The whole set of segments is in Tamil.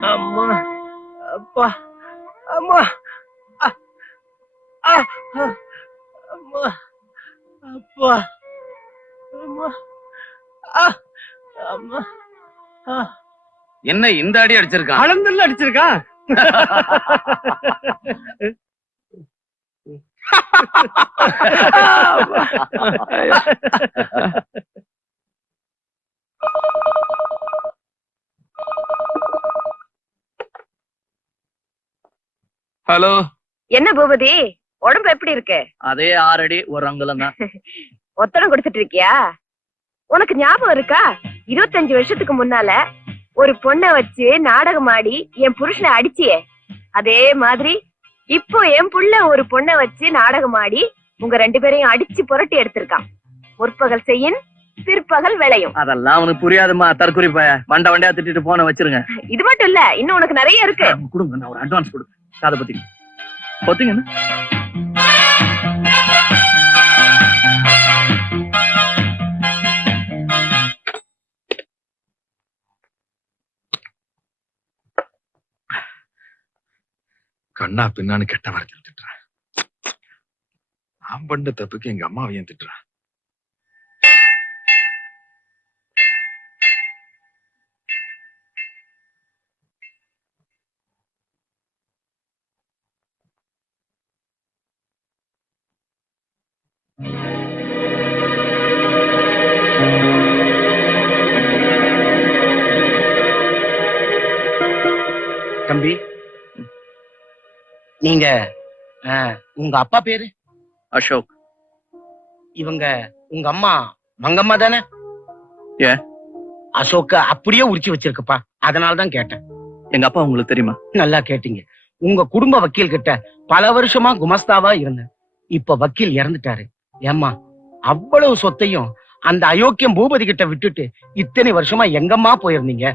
அம்மா அப்பா அம்மா அம்மா அப்பா அம்மா அம்மா. என்ன இந்த அடி அடிச்சிருக்கான் அளந்துல அடிச்சிருக்கான் ஹலோ. என்ன பூபதி? உடம்பு எப்படி இருக்கு? அதே ஆறு அடி ஒரு அங்குலம் தான். ஒத்தடம் கொடுத்துட்டு இருக்கியா? உனக்கு ஞாபகம் இருக்கா? இருபத்தஞ்சு வருஷத்துக்கு முன்னால ஒரு பொண்ண வச்சு நாடகம் ஆடி என் புருஷனை அடிச்சியே. அதே மாதிரி இப்போ என் புள்ள ஒரு பொண்ண வச்சு நாடகம் ஆடி உங்க ரெண்டு பேரையும் அடிச்சு புரட்டி எடுத்திருக்கான். முற்பகல் செய்யின் பிற்பகல் விளையும். அதெல்லாம் அவனுக்கு புரியாதுமா தற்குறி பய வண்ட வண்டியா திட்டிட்டு போன வச்சிருங்க. இது மட்டும் இல்ல இன்னும் உனக்கு நிறைய இருக்கு. கொடுங்க நான் ஒரு அட்வான்ஸ் கொடுங்க காதை பத்தி பொத்திங்க கண்ணா பின்னான்னு கெட்ட வார்த்தையில் திட்டுறேன். நான் பண்ண தப்புக்கு எங்க அம்மாவையும் திட்டுறேன்? தம்பி. நீங்க உங்க அப்பா பேரு? அசோக். இவங்க உங்க அம்மா மங்கம்மா தானே? அசோக்க அப்படியே உரிச்சு வச்சிருக்குப்பா. அதனாலதான் கேட்டேன். எங்க அப்பா உங்களுக்கு தெரியுமா? நல்லா கேட்டீங்க. உங்க குடும்ப வக்கீல் கிட்ட பல வருஷமா குமஸ்தாவா இருந்தேன். இப்ப வக்கீல் இறந்துட்டாரு. ஏம்மா அவ்வளவு சொத்தையும் அந்த அயோக்கியம் பூபதி கிட்ட விட்டுட்டு இத்தனை வருஷமா எங்கம்மா போயிருந்தீங்க?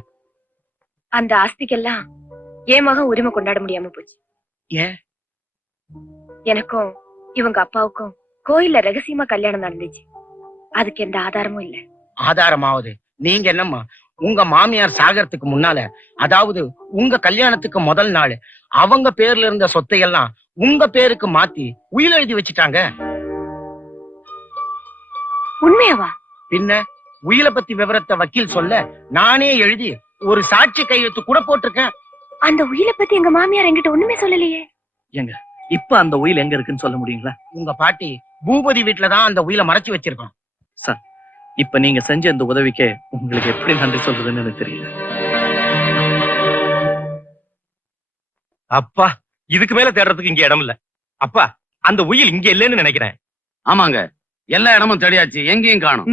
அந்த ஆஸ்திக்கெல்லாம் என் மகன் உரிமை கொண்டாட முடியாம போச்சு. ஏன்? எனக்கும் இவங்க அப்பாவுக்கும் கோயில்ல ரகசியமா கல்யாணம் நடந்துச்சு. அதுக்கு எந்த ஆதாரமும் இல்ல. ஆதாரமாவது? நீங்க என்னம்மா உங்க மாமியார் சாகறதுக்கு முன்னால அதாவது உங்க கல்யாணத்துக்கு முதல் நாள் அவங்க பேர்ல இருந்த சொத்தையெல்லாம் உங்க பேருக்கு மாத்தி உயில் எழுதி வச்சுட்டாங்க. உண்மையாவா? பின்ன உயிலை பத்தி விவரத்தை வக்கீல் சொல்ல நானே எழுதி ஒரு சாட்சி கையெழுத்து கூட போட்டிருக்கேன். அந்த உயிரை பத்தி எங்க மாமியார் என்கிட்ட ஒண்ணுமே சொல்லலையே. இப்ப அந்த உயில் எங்க இருக்குன்னு சொல்ல முடியுங்களா? உங்க பாட்டி பூபதி வீட்டுலதான் அந்த உயிலை மறைச்சு வச்சிருக்கோம் இப்ப நீங்க செஞ்ச இந்த உதவிக்கு உங்களுக்கு எப்படி நன்றி சொல்றதுன்னு எனக்கு தெரியல. அப்பா இதுக்கு மேல தேடுறதுக்கு இங்க இடம் இல்ல. அப்பா அந்த உயில் இங்க இல்லைன்னு நினைக்கிறேன். ஆமாங்க எல்லா இடமும் தேடியாச்சு எங்கேயும் காணும்.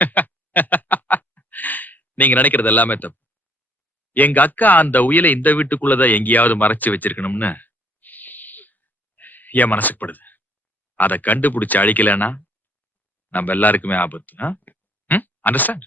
நீங்க நினைக்கிறது எல்லாமே தப்பு. எங்க அக்கா அந்த உயிலை இந்த வீட்டுக்குள்ளதான் எங்கேயாவது மறைச்சு வச்சிருக்கணும்னு என் மனசுக்கு படுது. அதை கண்டுபிடிச்சு அழிக்கலைன்னா நம்ம எல்லாருக்குமே ஆபத்து. அண்டர்ஸ்டாண்ட்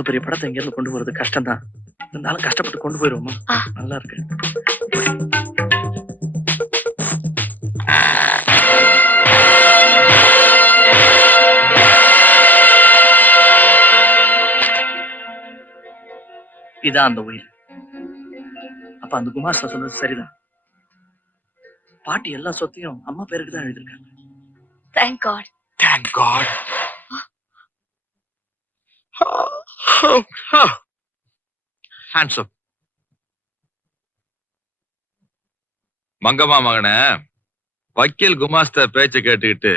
பெரிய படத்தை இங்க இருந்து கொண்டு போறது கஷ்டம் தான் இருந்தாலும் கஷ்டப்பட்டு கொண்டு போயிருவோமா. நல்லா இருக்கு. இதான் அந்த உயிர். அப்ப அந்த குமாஸ்தா சொன்னது சரிதான். பாட்டி எல்லா சொத்தையும் அம்மா பேருக்கு தான் எழுதிருக்காங்க thank God Thank God. Hands up. Mangamma மகனே வக்கீல் குமாஸ்தா பேச்ச கேட்டுக்கிட்டு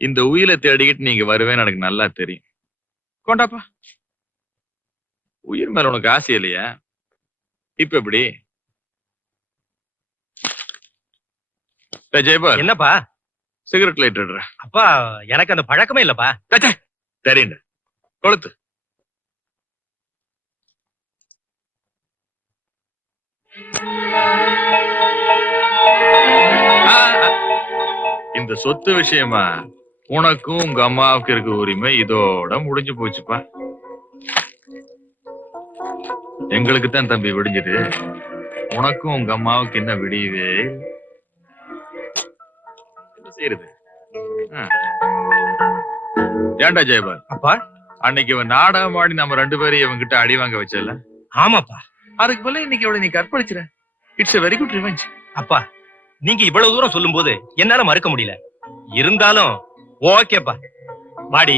இந்த உயிரை தேடிக்கிட்டு நீங்க வருவேன்னு எனக்கு நல்லா தெரியும் கொண்டாப்பா உயிர் மேல உனக்கு ஆசை இல்லையா இப்ப எப்படி டேய் ஜெயபால் என்னப்பா சிகரெட் லைட் எடுற அப்பா எனக்கு அந்த பழக்கமே இல்லப்பா தெரியுங்க கொளுத்து இந்த சொத்து விஷயமா? உனக்கும் உங்க அம்மாவுக்கு இருக்க உரிமை இதோட முடிஞ்சு போச்சுப்பா. எங்களுக்கு தான் தம்பி விடிஞ்சது. உனக்கும் உங்க அம்மாவுக்கு என்ன. என்ன செய்யறது ஆ. ஏன்டா ஜெயபால்? அப்பா? அன்னைக்கு நாடகம் ஆடி நம்ம ரெண்டு பேரையும் இவன்கிட்ட அடி வாங்க வச்சல ஆமாப்பா. அதுக்கு பதிலா இன்னைக்கு அவளை நீ கற்பழிச்சிர. It's a very good revenge அப்பா நீங்க இவ்வளவு தூரம் சொல்லும்போது என்னால மறுக்க முடியல. இருந்தாலும் ஓகேப்பா வாடி.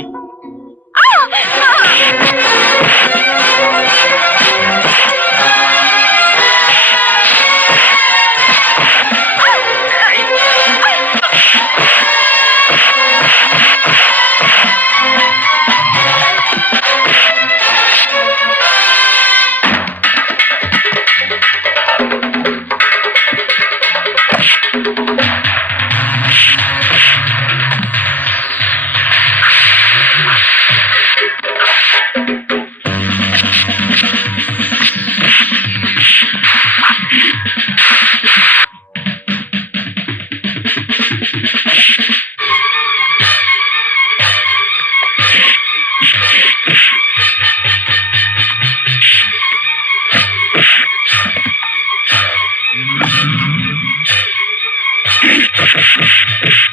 Thank you.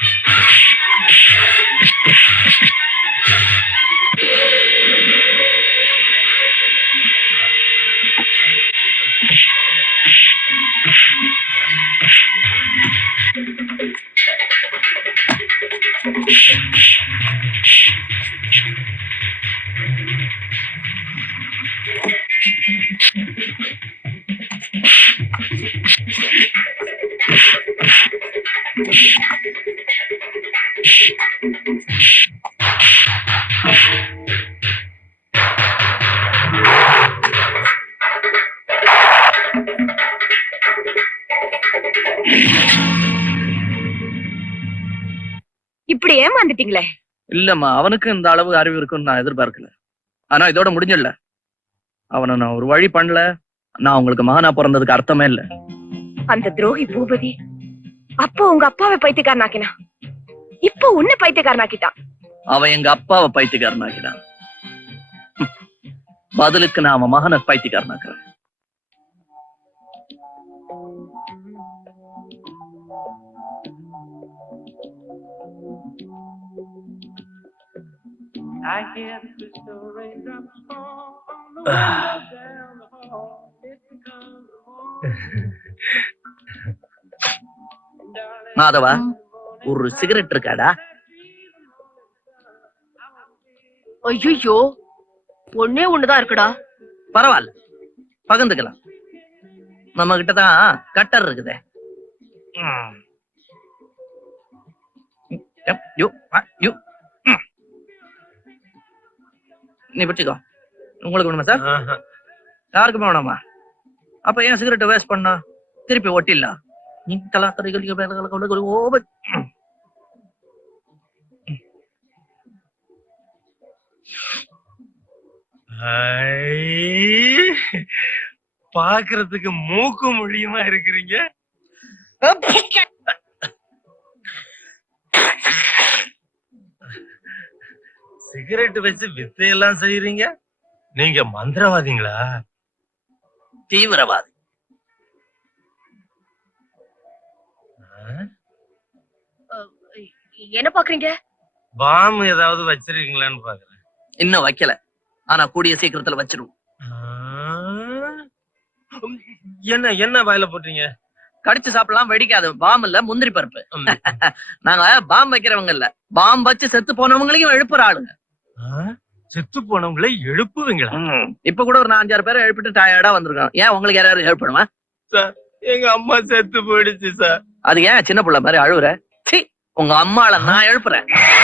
இப்படி ஏமாந்துட்டீங்களே? இல்லம்மா அவனுக்கு இந்த அளவு அறிவு இருக்குன்னு நான் எதிர்பார்க்கல. ஆனா இதோட முடிஞ்சிடல. அவனை நான் ஒரு வழி பண்ணல. நான் உங்களுக்கு மகனா பிறந்ததுக்கு அர்த்தமே இல்ல. அந்த துரோகி பூபதி அப்போ உங்க அப்பாவை பைத்தியக்காரனாக்கினா? இப்போ உன்னை பைத்தியக்காரனாக்கிட்டான். அவன் எங்க அப்பாவை பைத்தியக்காரனாக்கினான் ஹம். பதிலுக்கு நான் அவன் மகனை பைத்தியக்காரனாக்குறேன். மாதவா ஒரு சிகரெட் இருக்காடா? ஐயோ ஒன்னே ஒண்ணுதான் இருக்குடா. பரவாயில்ல பகிர்ந்துக்கலாம். நம்ம கிட்ட தான் கட்டர் இருக்குதே யோ, யோ. நீ பிடிச்சிக்கோ உங்களுக்கு வேணுமா சார். யாருக்குமே வேணாமா? அப்ப ஏன் சிகரெட்டை வேஸ்ட் பண்ணா? திருப்பி ஒட்டிடலாம் நீ தலா கரைகள் மேல ஓப பாக்குறதுக்கு மூக்கு மொழியுமா இருக்கிறீங்க? சிகரெட் வச்சு வித்தையெல்லாம் செய்யறீங்க நீங்க மந்திரவாதிங்களா? தீவிரவாதி. என்ன பாக்குறீங்க? பாம் ஏதாவது வச்சிருக்கீங்களான்னு பாக்குறேன். இன்னும் வைக்கல. ஆனா கூடிய சீக்கிரத்துல வச்சிருவோம். என்ன என்ன வாயில போட்டீங்க? கடிச்சு சாப்பிடலாம் வெடிக்காது. பாம் இல்ல முந்திரி பருப்பு. நாங்க பாம் வைக்கிறவங்க இல்ல. பாம் வச்சு செத்து போனவங்களையும் எழுப்புற ஆளுங்க? செத்து போனவங்களை எழுப்புவீங்களா? இப்ப கூட ஒரு நாலஞ்சாறு பேரை எழுப்பிட்டு டயர்டா வந்திருக்கோம் ஏன் உங்களுக்கு யாராவது எழுப்பணுமா எங்க அம்மா செத்து போயிடுச்சு சார். அது ஏன் சின்ன புள்ள மாதிரி அழுவுற? சீ, உங்க அம்மாள நான் எழுப்புறேன்.